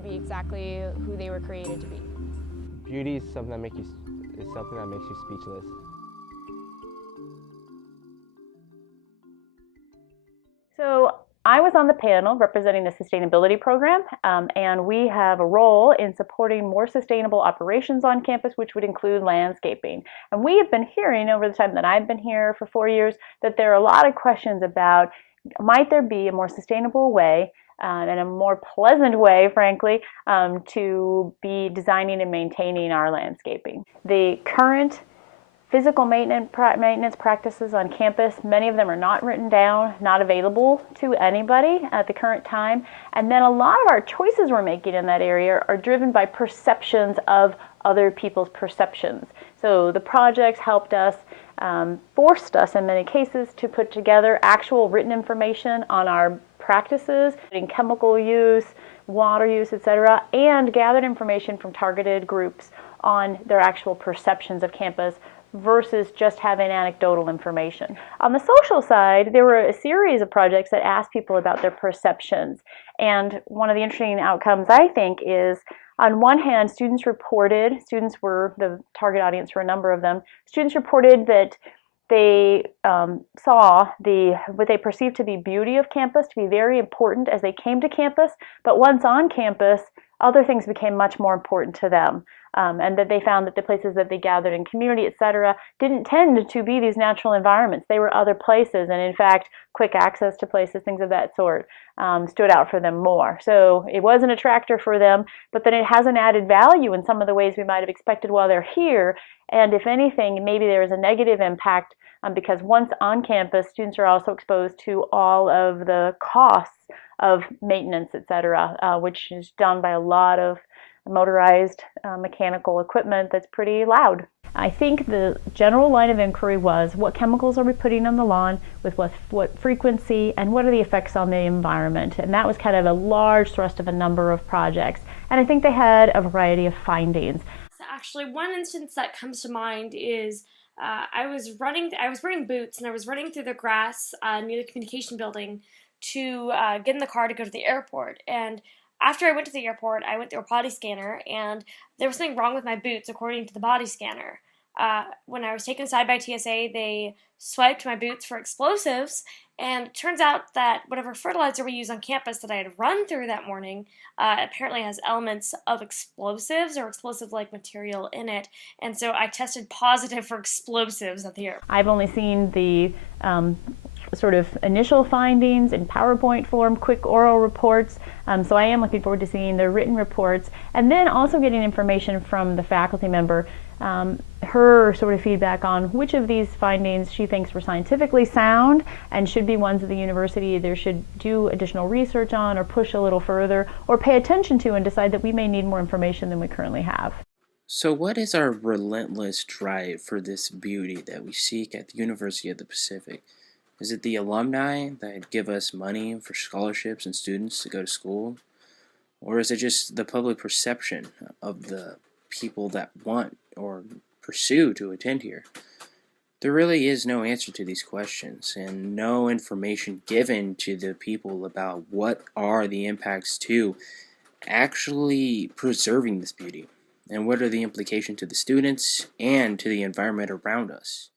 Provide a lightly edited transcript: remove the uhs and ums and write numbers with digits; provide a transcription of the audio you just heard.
to be exactly who they were created to be. Beauty is something that makes you speechless. So I was on the panel representing the sustainability program, and we have a role in supporting more sustainable operations on campus, which would include landscaping. And we have been hearing over the time that I've been here for 4 years that there are a lot of questions about, might there be a more sustainable way and a more pleasant way, frankly, to be designing and maintaining our landscaping. The current physical maintenance practices on campus, many of them are not written down, not available to anybody at the current time. And then a lot of our choices we're making in that area are driven by perceptions of other people's perceptions. So the projects helped us, forced us in many cases to put together actual written information on our practices in chemical use, water use, etc., and gathered information from targeted groups on their actual perceptions of campus versus just having anecdotal information. On the social side, there were a series of projects that asked people about their perceptions. And one of the interesting outcomes, I think, is on one hand, students were the target audience for a number of them, students reported that they saw what they perceived to be beauty of campus to be very important as they came to campus, but once on campus, other things became much more important to them. And that they found that the places that they gathered in community, etc., didn't tend to be these natural environments. They were other places, and in fact, quick access to places, things of that sort, stood out for them more. So it was an attractor for them, but then it has an added value in some of the ways we might have expected while they're here. And if anything, maybe there is a negative impact because once on campus, students are also exposed to all of the costs of maintenance, etc., which is done by a lot of motorized mechanical equipment that's pretty loud. I think the general line of inquiry was, what chemicals are we putting on the lawn, with what frequency, and what are the effects on the environment? And that was kind of a large thrust of a number of projects. And I think they had a variety of findings. So actually, one instance that comes to mind is I was wearing boots, and I was running through the grass near the communication building to get in the car to go to the airport. And after I went to the airport, I went through a body scanner, and there was something wrong with my boots according to the body scanner. When I was taken aside by TSA, they swiped my boots for explosives, and it turns out that whatever fertilizer we use on campus that I had run through that morning apparently has elements of explosives or explosive-like material in it, and so I tested positive for explosives at the airport. I've only seen the sort of initial findings in PowerPoint form, quick oral reports, so I am looking forward to seeing the written reports, and then also getting information from the faculty member, her sort of feedback on which of these findings she thinks were scientifically sound and should be ones that the university either should do additional research on or push a little further or pay attention to and decide that we may need more information than we currently have. So what is our relentless drive for this beauty that we seek at the University of the Pacific? Is it the alumni that give us money for scholarships and students to go to school? Or is it just the public perception of the people that want or pursue to attend here? There really is no answer to these questions, and no information given to the people about what are the impacts to actually preserving this beauty, and what are the implications to the students and to the environment around us.